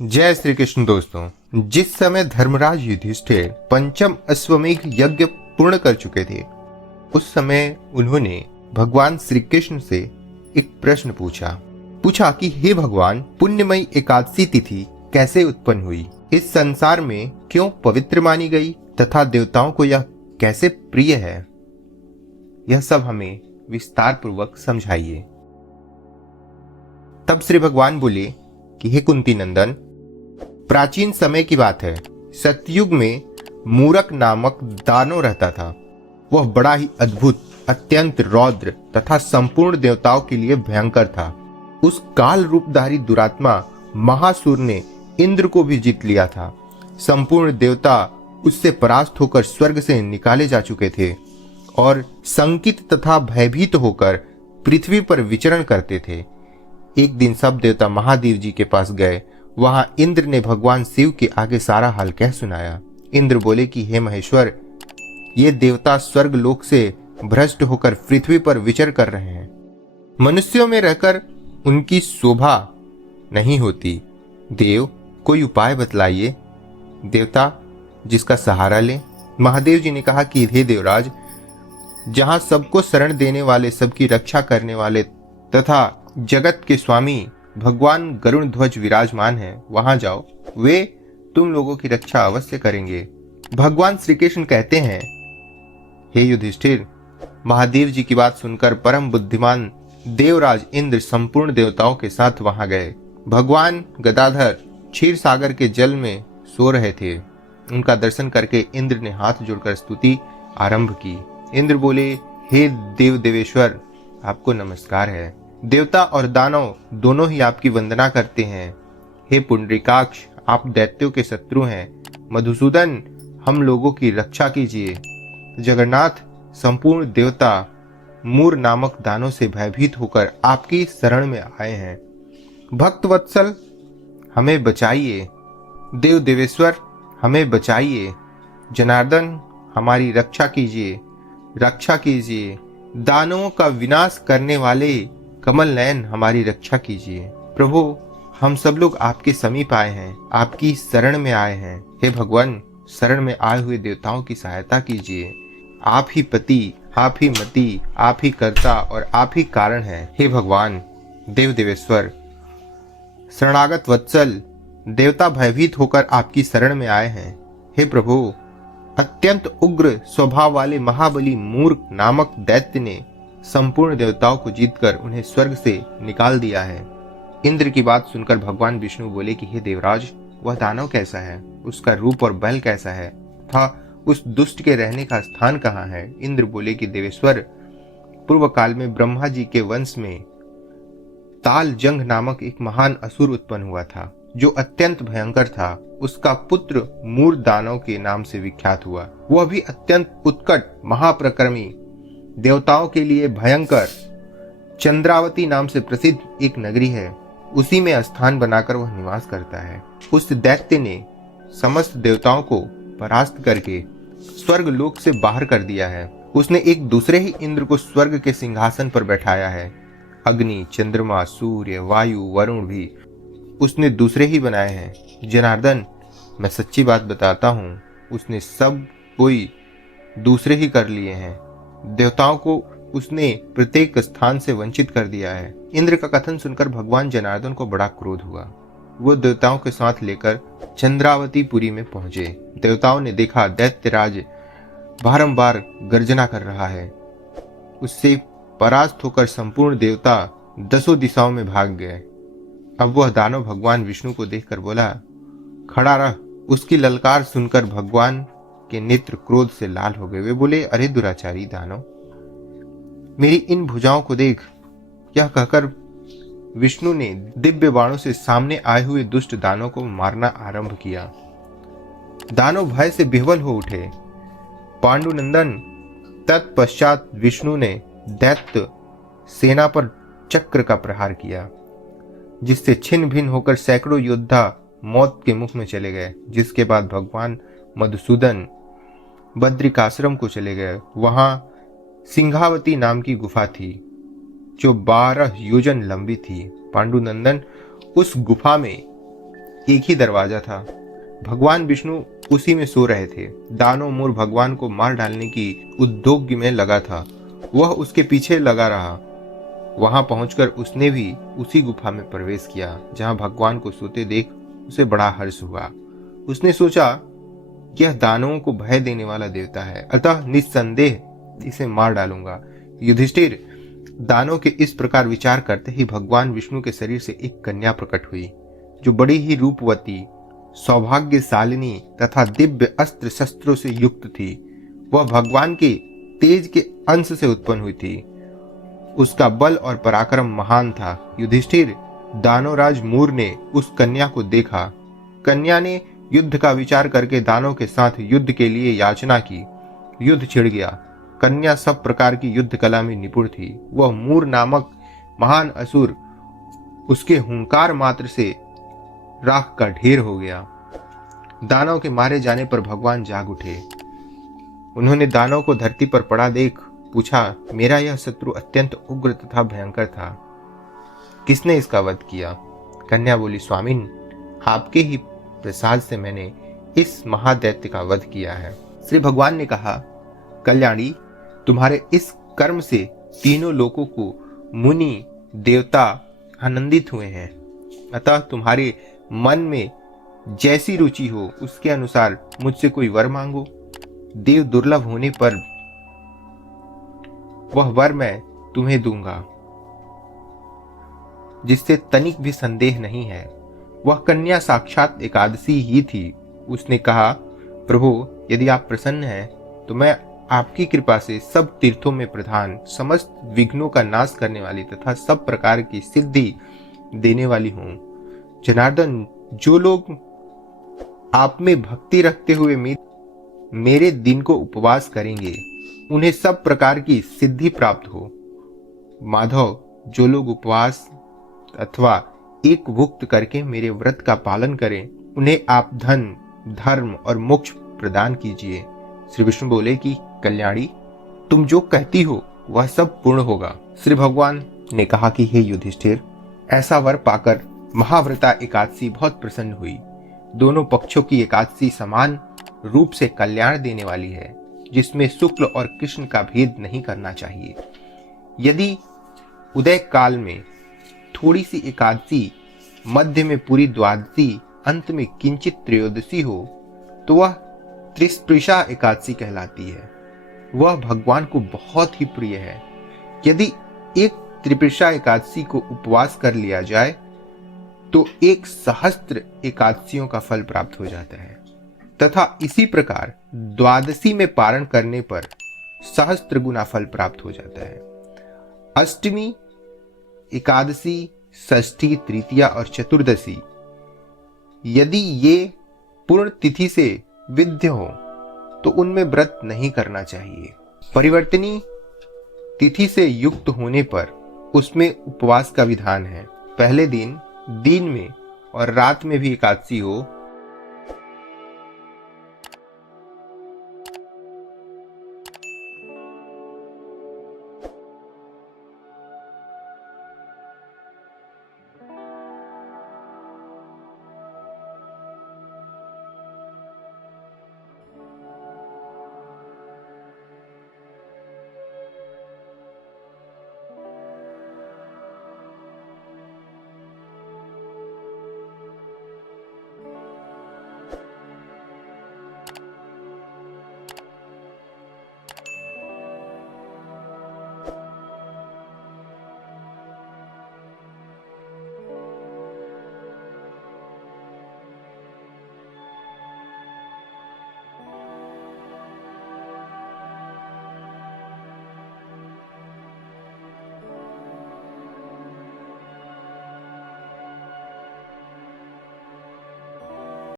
जय श्री कृष्ण दोस्तों। जिस समय धर्मराज युधिष्ठिर पंचम अश्वमेध यज्ञ पूर्ण कर चुके थे, उस समय उन्होंने भगवान श्री कृष्ण से एक प्रश्न पूछा कि हे भगवान, पुण्यमयी एकादशी तिथि कैसे उत्पन्न हुई, इस संसार में क्यों पवित्र मानी गई तथा देवताओं को यह कैसे प्रिय है, यह सब हमें विस्तार पूर्वक समझाइए। तब श्री भगवान बोले कि हे कुंती नंदन, प्राचीन समय की बात है। सतयुग में मूरक नामक दानव रहता था। वह बड़ा ही अद्भुत, अत्यंत रौद्र तथा संपूर्ण देवताओं के लिए भयंकर था। उस काल रूपधारी दुरात्मा महासुर ने इंद्र को भी जीत लिया था। संपूर्ण देवता उससे परास्त होकर स्वर्ग से निकाले जा चुके थे और संकित तथा भयभीत होकर पृथ्वी पर विचरण करते थे। एक दिन सब देवता महादेव जी के पास गए। वहां इंद्र ने भगवान शिव के आगे सारा हाल कह सुनाया। इंद्र बोले कि हे महेश्वर, ये देवता स्वर्ग लोक से भ्रष्ट होकर पृथ्वी पर विचर कर रहे हैं। मनुष्यों में रहकर उनकी शोभा नहीं होती। देव, कोई उपाय बतलाइए। देवता जिसका सहारा ले। महादेव जी ने कहा कि हे देवराज, जहां सबको शरण देने वाले, सबकी रक्षा करने वाले तथा जगत के स्वामी भगवान गरुण ध्वज विराजमान है, वहां जाओ, वे तुम लोगों की रक्षा अवश्य करेंगे। भगवान श्री कृष्ण कहते हैं, हे युधिष्ठिर, महादेव जी की बात सुनकर परम बुद्धिमान देवराज इंद्र संपूर्ण देवताओं के साथ वहां गए। भगवान गदाधर क्षीर सागर के जल में सो रहे थे। उनका दर्शन करके इंद्र ने हाथ जोड़कर स्तुति आरंभ की। इंद्र बोले, हे देव देवेश्वर, आपको नमस्कार है। देवता और दानव दोनों ही आपकी वंदना करते हैं। हे पुंडरीकाक्ष, आप दैत्यों के शत्रु हैं। मधुसूदन, हम लोगों की रक्षा कीजिए। जगन्नाथ, संपूर्ण देवता मूर नामक दानों से भयभीत होकर आपकी शरण में आए हैं। भक्त वत्सल, हमें बचाइए। देव देवेश्वर, हमें बचाइए। जनार्दन, हमारी रक्षा कीजिए, रक्षा कीजिए। दानवों का विनाश करने वाले कमल नयन, हमारी रक्षा कीजिए। प्रभु, हम सब लोग आपके समीप आए हैं, आपकी शरण में आए हैं। हे भगवान, शरण में आए हुए देवताओं की सहायता कीजिए। आप ही पति, आप ही मति, आप ही कर्ता और आप ही कारण हैं। हे भगवान देव देवेश्वर, शरणागत वत्सल, देवता भयभीत होकर आपकी शरण में आए हैं। हे प्रभु, अत्यंत उग्र स्वभाव वाले महाबली मूर्ख नामक दैत्य ने संपूर्ण देवताओं को जीतकर उन्हें स्वर्ग से निकाल दिया है। इंद्र की बात सुनकर भगवान विष्णु बोले कि हे देवराज, वह दानव कैसा है, उसका रूप और बल कैसा है तथा उस दुष्ट के रहने का स्थान कहाँ है। इंद्र बोले कि देवेश्वर, पूर्व काल में ब्रह्मा जी के वंश में ताल जंग नामक एक महान असुर उत्पन्न हुआ था, जो अत्यंत भयंकर था। उसका पुत्र मूर दानव के नाम से विख्यात हुआ। वह भी अत्यंत उत्कट, महाप्रक्रमी, देवताओं के लिए भयंकर चंद्रावती नाम से प्रसिद्ध एक नगरी है, उसी में स्थान बनाकर वह निवास करता है। उस दैत्य ने समस्त देवताओं को परास्त करके स्वर्ग लोक से बाहर कर दिया है। उसने एक दूसरे ही इंद्र को स्वर्ग के सिंहासन पर बैठाया है। अग्नि, चंद्रमा, सूर्य, वायु, वरुण भी उसने दूसरे ही बनाए हैं। जनार्दन, मैं सच्ची बात बताता हूँ, उसने सब कोई दूसरे ही कर लिए हैं। देवताओं को उसने प्रत्येक स्थान से वंचित कर दिया है। इंद्र का कथन सुनकर भगवान जनार्दन को बड़ा क्रोध हुआ। वो देवताओं के साथ लेकर चंद्रावतीपुरी में पहुंचे। देवताओं ने देखा दैत्यराज बारंबार गर्जना कर रहा है। उससे परास्त होकर संपूर्ण देवता दसों दिशाओं में भाग गए। अब वह दानव भगवान विष्णु को देखकर बोला, खड़ा रह। उसकी ललकार सुनकर भगवान के नेत्र क्रोध से लाल हो गए। वे बोले, अरे दुराचारी दानव, मेरी इन भुजाओं को देख। यह कहकर विष्णु ने दिव्य बाणों से सामने आए हुए दुष्ट दानव को मारना आरंभ किया। दानव भय से विह्वल हो उठे। पांडुनंदन, तत्पश्चात विष्णु ने दैत्य सेना पर चक्र का प्रहार किया, जिससे छिन्न भिन्न होकर सैकड़ों योद्धा मौत के मुख में चले गए। जिसके बाद भगवान मधुसूदन बद्रिकाश्रम को चले गए। वहां सिंहावती नाम की गुफा थी, जो 12 योजन लंबी थी। पांडुनंदन उस गुफा में एक ही दरवाजा था। भगवान विष्णु उसी में सो रहे थे। दानव मूर भगवान को मार डालने की उद्योग में लगा था। वह उसके पीछे लगा रहा। वहां पहुंचकर उसने भी उसी गुफा में प्रवेश किया जहां भगवान को सोते देख उसे बड़ा हर्ष हुआ। उसने सोचा कि यह दानवों को भय देने वाला देवता है, अतः निस्संदेह इसे मार डालूंगा। युधिष्ठिर, दानव के इस प्रकार विचार करते ही भगवान विष्णु के शरीर से एक कन्या प्रकट हुई, जो बड़ी ही रूपवती, सौभाग्यशालिनी तथा दिव्य अस्त्र शस्त्रों से युक्त थी। वह भगवान के तेज के अंश से उत्पन्न हुई थी। उसका बल और पराक्रम महान था। युधिष्ठिर, दानवराज मूर ने उस कन्या को देखा। कन्या ने युद्ध का विचार करके दानव के साथ युद्ध के लिए याचना की। युद्ध छिड़ गया। कन्या सब प्रकार की युद्ध कला में निपुण थी। वह मूर नामक महान असुर उसके हुंकार मात्र से राख का ढेर हो गया। दानव के मारे जाने पर भगवान जाग उठे। उन्होंने दानव को धरती पर पड़ा देख पूछा, मेरा यह शत्रु अत्यंत उग्र तथा भयंकर था, किसने इसका वध किया? कन्या बोली, स्वामिन, आपके ही प्रसाद से मैंने इस महादैत्य का वध किया है। श्री भगवान ने कहा, कल्याणी, तुम्हारे इस कर्म से तीनों लोकों को मुनि देवता आनंदित हुए हैं। अतः तुम्हारे मन में जैसी रुचि हो उसके अनुसार मुझसे कोई वर मांगो। देव दुर्लभ होने पर वह वर मैं तुम्हें दूंगा, जिससे तनिक भी संदेह नहीं है। वह कन्या साक्षात एकादशी ही थी। उसने कहा, प्रभु, यदि आप प्रसन्न हैं तो मैं आपकी कृपा से सब तीर्थों में प्रधान, समस्त विघ्नों का नाश करने वाली तथा सब प्रकार की सिद्धि देने वाली हूं। जनार्दन, जो लोग आप में भक्ति रखते हुए मेरे दिन को उपवास करेंगे, उन्हें सब प्रकार की सिद्धि प्राप्त हो। माधव, जो लोग उपवास अथवा एक भुक्त करके मेरे व्रत का पालन करें, उन्हें आप धन, धर्म और मोक्ष प्रदान कीजिए। श्री विष्णु बोले कि कल्याणी, तुम जो कहती हो वह सब पूर्ण होगा। श्री भगवान ने कहा कि हे युधिष्ठिर, ऐसा वर पाकर महाव्रता एकादशी बहुत प्रसन्न हुई। दोनों पक्षों की एकादशी समान रूप से कल्याण देने वाली है, जिसमें शुक्ल और कृष्ण का भेद नहीं करना चाहिए। यदि उदय काल में थोड़ी सी एकादशी, मध्य में पूरी द्वादशी, अंत में किंचित त्रयोदशी हो तो वह त्रिस्पृशा एकादशी कहलाती है। वह भगवान को बहुत ही प्रिय है। यदि एक त्रिपृषा एकादशी को उपवास कर लिया जाए तो 1 सहस्त्र एकादशियों का फल प्राप्त हो जाता है, तथा इसी प्रकार द्वादशी में पारण करने पर सहस्त्र गुना फल प्राप्त हो जाता है। अष्टमी, एकादशी, षष्ठी, तृतीया और चतुर्दशी यदि ये पूर्ण तिथि से विद्य हो तो उनमें व्रत नहीं करना चाहिए। परिवर्तनी तिथि से युक्त होने पर उसमें उपवास का विधान है। पहले दिन में और रात में भी एकादशी हो